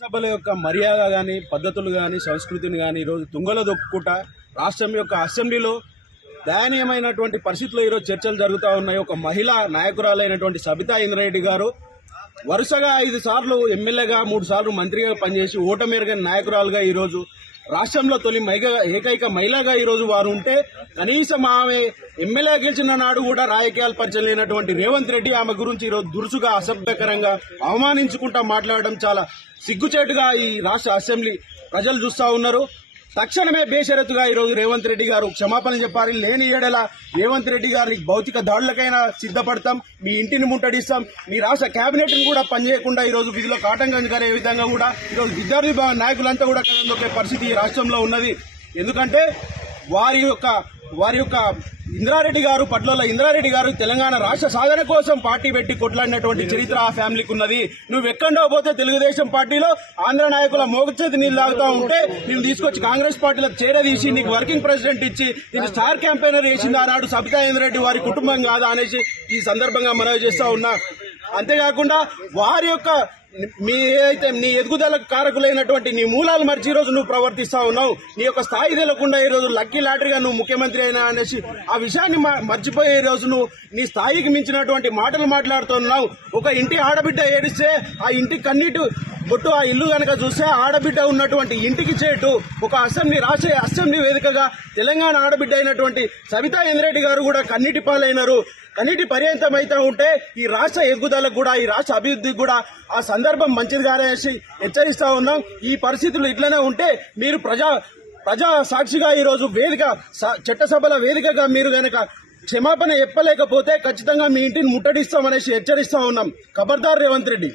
సభల యొక్క మర్యాద కానీ పద్ధతులు కానీ సంస్కృతిని కానీ ఈరోజు తుంగలో దొక్కుట రాష్ట్రం యొక్క అసెంబ్లీలో దయనీయమైనటువంటి పరిస్థితుల్లో ఈరోజు చర్చలు జరుగుతూ ఉన్నాయి. ఒక మహిళా నాయకురాలైనటువంటి సబితా ఇంద్రారెడ్డి గారు వరుసగా 5 సార్లు ఎమ్మెల్యేగా 3 సార్లు మంత్రిగా పనిచేసి ఓటమెరుగని నాయకురాలుగా ఈరోజు రాష్ట్రంలో తొలి ఏకైక మహిళగా ఈరోజు వారు ఉంటే కనీసం ఆమె ఎమ్మెల్యే గెలిచిన నాడు కూడా రాజకీయాలు పరిచయం లేనటువంటి రేవంత్ రెడ్డి ఆమె గురించి ఈరోజు దురుసుగా అసభ్యకరంగా అవమానించుకుంటా మాట్లాడడం చాలా సిగ్గుచేటుగా ఈ రాష్ట్ర అసెంబ్లీ ప్రజలు చూస్తా ఉన్నారు. తక్షణమే బేషరతుగా ఈరోజు రేవంత్ రెడ్డి గారు క్షమాపణ చెప్పాలి. లేని ఏడల రేవంత్ రెడ్డి గారి భౌతిక దాడులకైనా సిద్ధపడతాం, మీ ఇంటిని ముట్టడిస్తాం, మీ రాష్ట్ర కేబినెట్ ని కూడా పనిచేయకుండా ఈరోజు విధులకు ఆటంకం కలిగే విధంగా కూడా ఈరోజు విద్యార్థి నాయకులంతా కూడా కదలొక్కే పరిస్థితి ఈ రాష్ట్రంలో ఉన్నది. ఎందుకంటే వారి యొక్క ఇంద్రారెడ్డి గారు పట్ల ఇంద్రారెడ్డి గారు తెలంగాణ రాష్ట్ర సాధన కోసం పార్టీ పెట్టి కొట్లాడినటువంటి చరిత్ర ఆ ఫ్యామిలీకి ఉన్నది. నువ్వు ఎక్కడో పోతే తెలుగుదేశం పార్టీలో ఆంధ్ర నాయకుల మోగచేతి నీళ్ళు తాగుతూ ఉంటే నేను తీసుకొచ్చి కాంగ్రెస్ పార్టీలో చేరదీసి నీకు వర్కింగ్ ప్రెసిడెంట్ ఇచ్చి నేను స్టార్ క్యాంపెయినర్ చేసింది ఆనాడు సబితా ఇంద్రారెడ్డి వారి కుటుంబం కాదా అనేసి ఈ సందర్భంగా మనవి చేస్తా ఉన్నా. అంతేకాకుండా వారి యొక్క నీ ఎదుగుదలకు కారకులైనటువంటి నీ మూలాలు మర్చి ఈ రోజు నువ్వు ప్రవర్తిస్తా ఉన్నావు. నీ యొక్క స్థాయి తెలకుండా ఈ రోజు లక్కీ లాటరీగా నువ్వు ముఖ్యమంత్రి అయినా అనేసి ఆ విషయాన్ని మర్చిపోయే రోజు నువ్వు నీ స్థాయికి మించినటువంటి మాటలు మాట్లాడుతున్నావు. ఒక ఇంటి ఆడబిడ్డ ఏడిస్తే ఆ ఇంటి కన్నీటి బొట్టు ఆ ఇల్లు కనుక చూస్తే ఆడబిడ్డ ఉన్నటువంటి ఇంటికి చేటు ఒక రాష్ట్ర అసెంబ్లీ వేదికగా తెలంగాణ ఆడబిడ్డ అయినటువంటి సబితా ఇంద్రారెడ్డి గారు కూడా కన్నీటి పాలైనారు. కన్నీటి పర్యంతం అయితే ఉంటే ఈ రాష్ట్ర ఎదుగుదలకు కూడా ఈ రాష్ట్ర అభివృద్ధికి కూడా ఆ సందర్భం మంచిది కానేసి హెచ్చరిస్తా ఉన్నాం. ఈ పరిస్థితులు ఇట్లనే ఉంటే మీరు ప్రజా సాక్షిగా ఈరోజు వేదిక చట్టసభల వేదికగా మీరు గనక క్షమాపణ చెప్పలేకపోతే ఖచ్చితంగా మీ ఇంటిని ముట్టడిస్తామనేసి హెచ్చరిస్తా ఉన్నాం. ఖబర్దార్ రేవంత్ రెడ్డి.